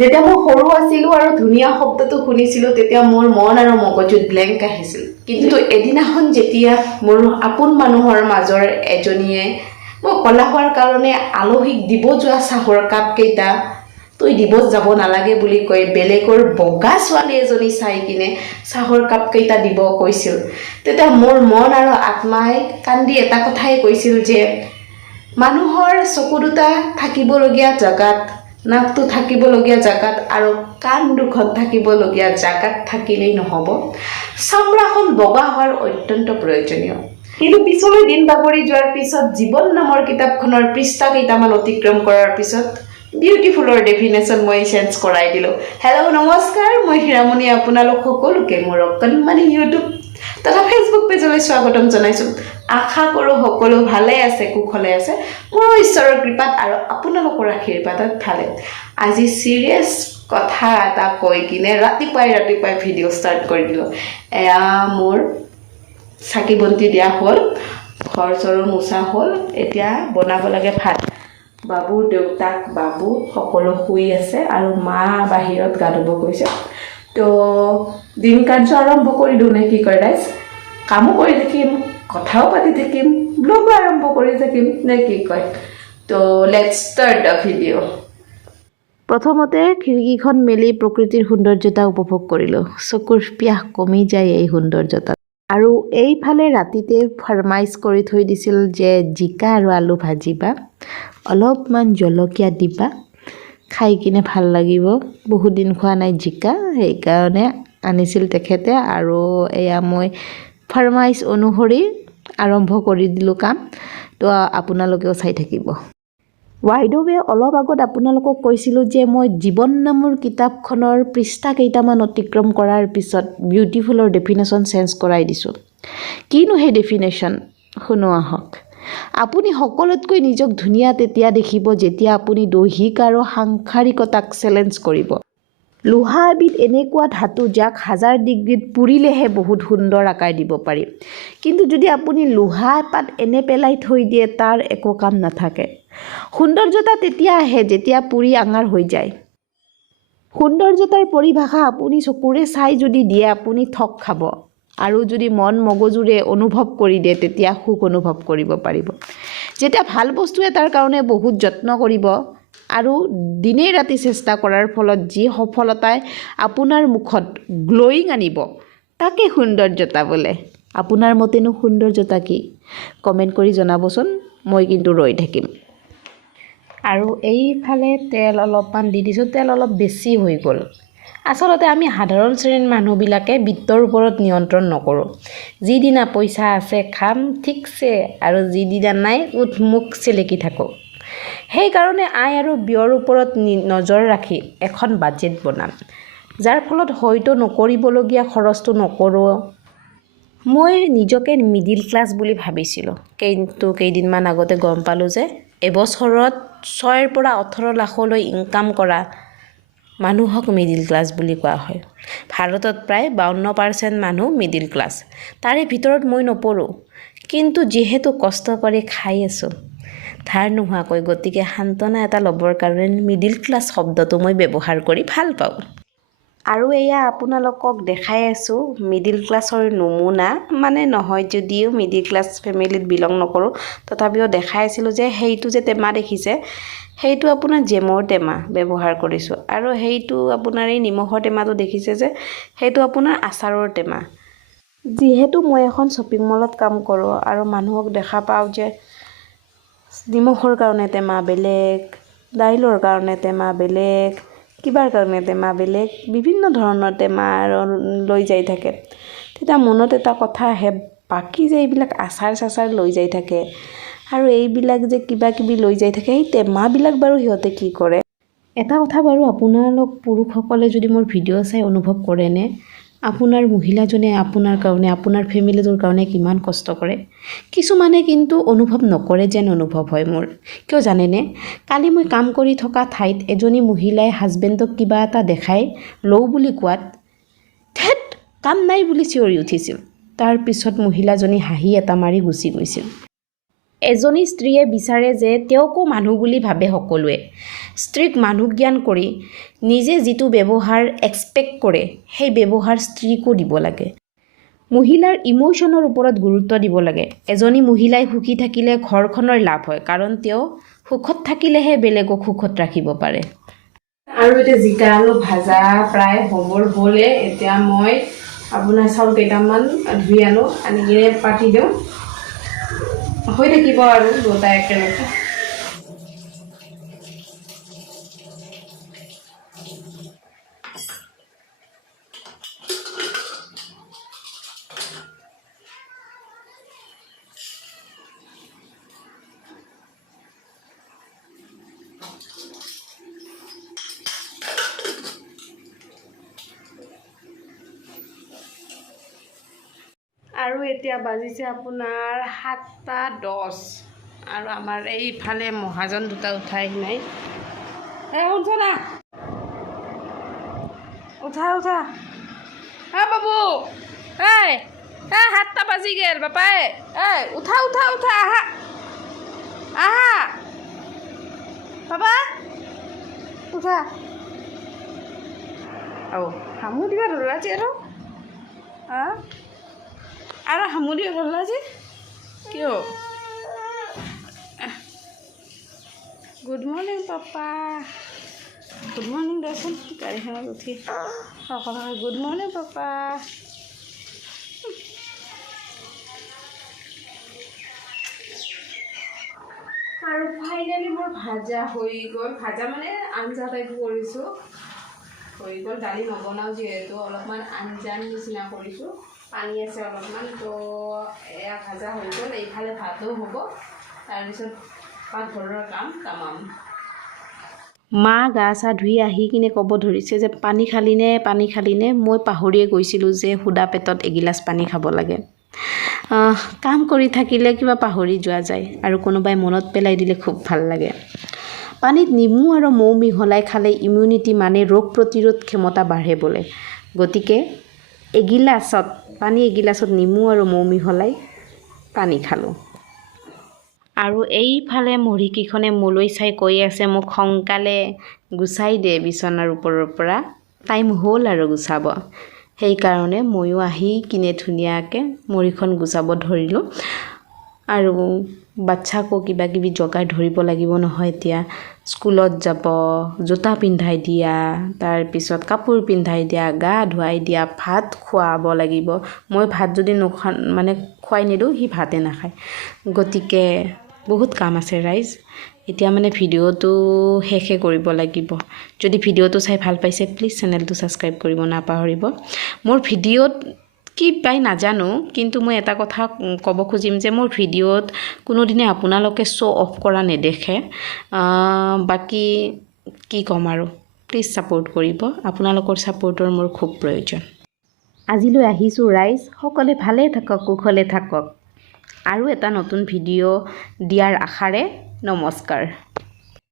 যেতিয়া মই সৰু আছিলোঁ আৰু ধুনীয়া শব্দটো শুনিছিলোঁ তেতিয়া মোৰ মন আৰু মগজুত ব্লেংক আহিছিল। কিন্তু এদিনাখন যেতিয়া মোৰ আপোন মানুহৰ মাজৰ এজনীয়ে মই ক'লা হোৱাৰ কাৰণে আলহীক দিব যোৱা চাহৰ কাপকেইটা তই দিব যাব নালাগে বুলি কৈ বেলেগৰ বগা ছোৱালী এজনী চাই কিনে চাহৰ কাপকেইটা দিব কৈছিল, তেতিয়া মোৰ মন আৰু আত্মাই কান্দি এটা কথাই কৈছিল যে মানুহৰ চকু দুটা থাকিবলগীয়া জেগাত, নাকটো থাকিবলগীয়া জেগাত আৰু কাণ দুখন থাকিবলগীয়া জেগাত থাকিলেই নহ'ব, চামৰাখন বগা হোৱাৰ অত্যন্ত প্ৰয়োজনীয়। কিন্তু পিছলৈ দিন বাগৰি যোৱাৰ পিছত জীৱন নামৰ কিতাপখনৰ পৃষ্ঠা কেইটামান অতিক্ৰম কৰাৰ পিছত বিউটিফুলৰ ডেফিনেশ্যন মই চেঞ্জ কৰাই দিলোঁ। হেল্ল' নমস্কাৰ, মই হীৰামণি, আপোনালোক সকলোকে মোৰ অকণমানি ইউটিউব তথা ফেচবুক পেজলৈ স্বাগতম জনাইছোঁ। আশা কৰোঁ সকলো ভালে আছে, কুশলে আছে, মোৰ ঈশ্বৰৰ কৃপাত আৰু আপোনালোকৰ আশীৰ্বাদত ভালে। আজি চিৰিয়াছ কথা এটা কৈ কিনে ৰাতিপুৱাই ভিডিঅ' ষ্টাৰ্ট কৰি দিলোঁ। এয়া মোৰ চাকি বন্তি দিয়া হ'ল, ঘৰ চৰো মোচা হ'ল, এতিয়া বনাব লাগে ভাত। বাবু, দেউতাক, বাবু সকলো শুই আছে আৰু মা বাহিৰত গা ধুব গৈছে। তো দিন কাৰ্য আৰম্ভ কৰি দিওঁ নে কি কয় গাইজ? কামো কৰি থাকিম, কথাও পাতি থাকিম, ব্লগো আৰম্ভ কৰি থাকিম নে কি কয়? তো লেটছ ষ্টাৰ্ট দ্য ভিডিঅ'। প্ৰথমতে খিৰিকীখন মেলি প্ৰকৃতিৰ সৌন্দৰ্যতা উপভোগ কৰিলোঁ। চকুৰ পিয়াহ কমি যায় এই সৌন্দৰ্যতাত। আৰু এইফালে ৰাতিতে ফৰমাইজ কৰি থৈ দিছিল যে জিকা আৰু আলু ভাজিবা, অলপমান জলকীয়া দিবা, খাই কিনে ভাল লাগিব। বহুত দিন খোৱা নাই জিকা, সেইকাৰণে আনিছিল তেখেতে আৰু এয়া মই ফৰমাইজ অনুসৰি আৰম্ভ কৰি দিলোঁ কাম। তো আপোনালোকেও চাই থাকিব। ৱাইডৱে অলপ আগত আপোনালোকক কৈছিলোঁ যে মই জীৱন নামৰ কিতাপখনৰ পৃষ্ঠা কেইটামান অতিক্ৰম কৰাৰ পিছত বিউটিফুলৰ ডেফিনেশ্যন চেঞ্জ কৰাই দিছোঁ। কিনো সেই ডেফিনেশ্যন? শুনো আহক। আপুনি সকলোতকৈ নিজক ধুনীয়া তেতিয়া দেখিব যেতিয়া আপুনি দৈহিক আৰু সাংসাৰিকতাক চেলেঞ্জ কৰিব। লোহা এবিধ এনেকুৱা ধাতু যাক 1000 ডিগ্ৰীত পুৰিলেহে বহুত সুন্দৰ আকাৰ দিব পাৰি। কিন্তু যদি আপুনি লোহা এপাত এনে পেলাই থৈ দিয়ে তাৰ একো কাম নাথাকে। সৌন্দৰ্যতা তেতিয়া আহে যেতিয়া পুৰি আঙাৰ হৈ যায়। সৌন্দৰ্যতাৰ পৰিভাষা আপুনি চকুৰে চাই যদি দিয়ে আপুনি ঠগ খাব, আৰু যদি মন মগজুৰে অনুভৱ কৰি দিয়ে তেতিয়া সুখ অনুভৱ কৰিব পাৰিব। যেতিয়া ভাল বস্তু এটাৰ কাৰণে বহুত যত্ন কৰিব আৰু দিনে ৰাতি চেষ্টা কৰাৰ ফলত যি সফলতাই আপোনাৰ মুখত গ্ল'য়িং আনিব তাকে সৌন্দৰ্যতা বোলে। আপোনাৰ মতেনো সৌন্দৰ্যতা কি? কমেণ্ট কৰি জনাবচোন, মই কিন্তু ৰৈ থাকিম। আৰু এইফালে তেল অলপমান দি দিছোঁ, তেল অলপ বেছি হৈ গ'ল। আচলতে আমি সাধাৰণ শ্ৰেণীৰ মানুহবিলাকে বিত্তৰ ওপৰত নিয়ন্ত্ৰণ নকৰোঁ। যিদিনা পইচা আছে খাম ঠিকছে, আৰু যিদিনা নাই মুখ চেলেকি থাকোঁ। সেইকাৰণে আয় আৰু ব্যয়ৰ ওপৰত নজৰ ৰাখি এখন বাজেট বনাম, যাৰ ফলত হয়তো নকৰিবলগীয়া খৰচটো নকৰোঁ। মই নিজকে মিডিল ক্লাছ বুলি ভাবিছিলোঁ, কিন্তু কেইদিনমান আগতে গম পালোঁ যে এবছৰত 6 পৰা 18 লাখলৈ ইনকাম কৰা মানুহক মিডিল ক্লাছ বুলি কোৱা হয়। ভাৰতত প্ৰায় 52% মানুহ মিডিল ক্লাছ, তাৰে ভিতৰত মই নপৰোঁ। কিন্তু যিহেতু কষ্ট কৰি খাই আছোঁ ধাৰ নোহোৱাকৈ, গতিকে সান্তনা এটা ল'বৰ কাৰণে মিডিল ক্লাছ শব্দটো মই ব্যৱহাৰ কৰি ভাল পাওঁ। আৰু এয়া আপোনালোকক দেখাই আছোঁ মিডিল ক্লাছৰ নমুনা, মানে নহয় যদিও মিডিল ক্লাছ ফেমিলিত বিলং নকৰোঁ, তথাপিও দেখাই আছিলোঁ যে সেইটো যে টেমা দেখিছে সেইটো আপোনাৰ জেমৰ টেমা ব্যৱহাৰ কৰিছোঁ, আৰু সেইটো আপোনাৰ এই নিমখৰ টেমাটো দেখিছে যে সেইটো আপোনাৰ আচাৰৰ টেমা। যিহেতু মই এখন শ্বপিং মলত কাম কৰোঁ আৰু মানুহক দেখা পাওঁ যে নিমখৰ কাৰণে টেমা বেলেগ, দাইলৰ কাৰণে টেমা বেলেগ, কিবাৰ কাৰণে টেমা বেলেগ, বিভিন্ন ধৰণৰ টেমা লৈ যাই থাকে, তেতিয়া মনত এটা কথা আহে, বাকী যে এইবিলাক আচাৰ চাচাৰ লৈ যাই থাকে আৰু এইবিলাক যে কিবা কিবি লৈ যাই থাকে, সেই টেমাবিলাক বাৰু সিহঁতে কি কৰে? এটা কথা বাৰু আপোনালোক পুৰুষসকলে যদি মোৰ ভিডিঅ' চাই অনুভৱ কৰেনে আপোনাৰ মহিলাজনে আপোনাৰ কাৰণে, আপোনাৰ ফেমিলিটোৰ কাৰণে কিমান কষ্ট কৰে? কিছুমানে কিন্তু অনুভৱ নকৰে যেন অনুভৱ হয় মোৰ। কিয় জানেনে? কালি মই কাম কৰি থকা ঠাইত এজনী মহিলাই হাজবেণ্ডক কিবা এটা দেখাই লওঁ বুলি কোৱাত ধেত কাম নাই বুলি চিঞৰি উঠিছিল। তাৰ পিছত মহিলাজনী হাঁহি এটা মাৰি গুচি গৈছিল। এজনী স্ত্ৰীয়ে বিচাৰে যে তেওঁকো মানুহ বুলি ভাবে সকলোৱে। স্ত্ৰীক মানুহ জ্ঞান কৰি নিজে যিটো ব্যৱহাৰ এক্সপেক্ট কৰে সেই ব্যৱহাৰ স্ত্ৰীকো দিব লাগে। মহিলাৰ ইমোশ্যনৰ ওপৰত গুৰুত্ব দিব লাগে। এজনী মহিলাই সুখী থাকিলে ঘৰখনৰ লাভ হয়, কাৰণ তেওঁ সুখত থাকিলেহে বেলেগক সুখত ৰাখিব পাৰে। আৰু এতিয়া জিকা আলু ভাজা প্ৰায় হ'লে এতিয়া মই আপোনাৰ চাউল কেইটামান ধুই আনি কিনে পাতি দিওঁ, হৈ থাকিব আৰু দুটা একেলগে। আৰু এতিয়া বাজিছে আপোনাৰ 7:10 আৰু আমাৰ এইফালে মহাজন দুটা উঠাই নাই। উঠা না, উঠা বাবু, 7টা বাজি গেল বাপাই, উঠা আহা বাবা, উঠা। হামু দিবা ধৰা যে আৰু হামু দিব ধৰা যে কিয়? Good morning papa, good morning দেচোন, গাড়ীখনত উঠি সকলো গুড মৰ্ণিং পাপা। আৰু ফাইনেলি মোৰ ভাজা হৈ গ'ল, ভাজা মানে আঞ্জা টাইপো কৰিছোঁ, হৈ গ'ল। দালি নবনাওঁ যিহেতু অলপমান আঞ্জাৰ নিচিনা কৰিছোঁ, পানী আছে অলপমান, তো এয়া ভাজা হৈ গ'ল। এইফালে ভাতো হ'ব, তাৰপিছত পাকঘৰৰ কাম তামাম। মা গা চা ধুই আহি কিনে ক'ব ধৰিছে যে পানী খালিনে? মই পাহৰিয়ে গৈছিলোঁ যে সুদা পেটত এগিলাচ পানী খাব লাগে। কাম কৰি থাকিলে কিবা পাহৰি যোৱা যায়, আৰু কোনোবাই মনত পেলাই দিলে খুব ভাল লাগে। পানীত নেমু আৰু মৌ মিহলাই খালে ইমিউনিটি মানে ৰোগ প্ৰতিৰোধ ক্ষমতা বাঢ়ে বোলে। গতিকে পানী এগিলাচত নেমু আৰু মৌ মিহলাই পানী খালোঁ। আৰু এইফালে মৰিকেইখনে মোলৈ চাই কৈ আছে মোক সোনকালে গুচাই দে বিচনাৰ ওপৰৰ পৰা, টাইম হ'ল আৰু গুচাব। সেইকাৰণে ময়ো আহি কিনে ধুনীয়াকৈ মৰিখন গুচাব ধৰিলোঁ। আৰু বাচ্চাকো কিবা কিবি যোগাৰ ধৰিব লাগিব নহয়। এতিয়া স্কুলত যাব, জোতা পিন্ধাই দিয়া, তাৰপিছত কাপোৰ পিন্ধাই দিয়া, গা ধুৱাই দিয়া, ভাত খুৱাব লাগিব। মই ভাত যদি খুৱাই নিদিওঁ সি ভাতে নাখায়। গতিকে বহুত কাম আছে ৰাইজ। এতিয়া ভিডিঅ'টো শেষে কৰিব লাগিব। যদি ভিডিঅ'টো চাই ভাল পাইছে প্লিজ চেনেলটো ছাবস্ক্ৰাইব কৰিব নাপাহৰিব। মোৰ ভিডিঅ'ত কি পাই নাজানো, কিন্তু মই এটা কথা ক'ব খুজিম যে মোৰ ভিডিঅ'ত কোনোদিনে আপোনালোকে শ্ব' অফ কৰা নেদেখে। বাকী কি ক'ম আৰু, প্লিজ ছাপোৰ্ট কৰিব। আপোনালোকৰ ছাপোৰ্টৰ মোৰ খুব প্ৰয়োজন। আজিলৈ আহিছোঁ ৰাইজ, সকলোৱে ভালে থাকক, কুশলে থাকক। আৰু এটা নতুন ভিডিঅ' দিয়াৰ আশাৰে নমস্কাৰ।